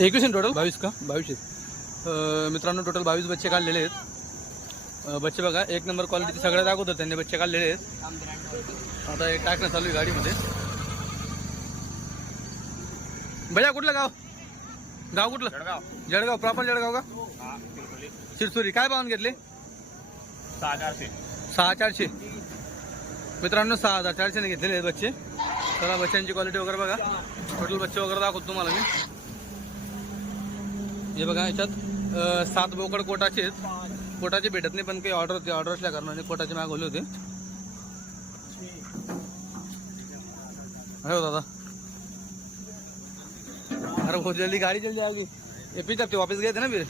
एकवीस टोटल बावीस का? बावीस आहेत मित्रांनो टोटल बावीस बच्चे काढलेले आहेत. बच्चे बघा एक नंबर क्वालिटीचे सगळ्यात अगोदर त्यांनी बच्चे काढलेले आहेत. आता हे टाकणं चालू आहे गाडीमध्ये. भैया कुठलं गाव? गाव कुठलं? जळगाव. जळगाव. प्रॉपर जळगाव का? शिरसोरी काय पाहून घेतले? सहा चारशे. सहा चारशे. मित्रांनो सहा हजार चारशेने घेतलेले आहेत बच्चे. चला बच्चांची क्वालिटी वगैरे बघा. टोटल बच्चे वगैरे दाखवतो तुम्हाला मी. हे बघा याच्यात सात बोकड कोटाचे कोटाचे भेटत नाही पण काही ऑर्डर होती. ऑर्डर असल्या कारणाने म्हणजे कोटाचे मागवले होते. अरे हो दादा. अरे बहुत जल्दी गाड़ी जल्दी जाएगी ये पिछले हफ्ते वापस गए थे ना फिर?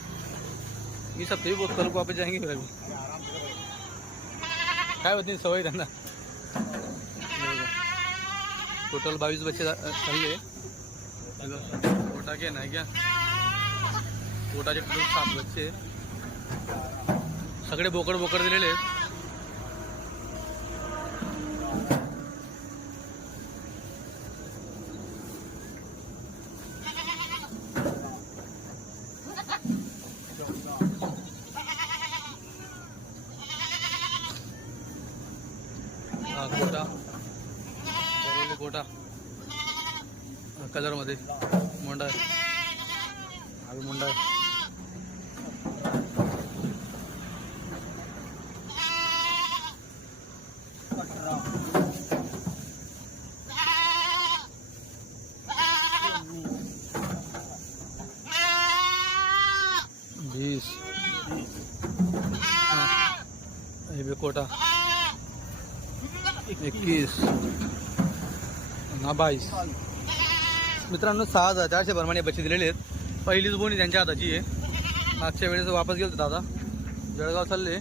इस हफ्ते भी बहुत कल को वापस जाएंगे फिर अभी. काय होती सवय त्यांना. टोटल बावीस बच्चे जा- कोटा के ना क्या? कोटाचे टोटल साप बच्चे सगळे बोकड बोकड दिलेले आहेत. हा कोटा. बरोबर कोटा. कलरमध्ये मोंडा आहे. हा मोंडा आहे. वीस हे बी कोटा एकवीस हा बावीस मित्रांनो सहा हजार चारशे प्रमाणे बच्चे दिलेले आहेत. पहिलीच बोनी त्यांच्या हाताची आहे. मागच्या वेळेस वापस गेलो दादा. जळगाव चालले.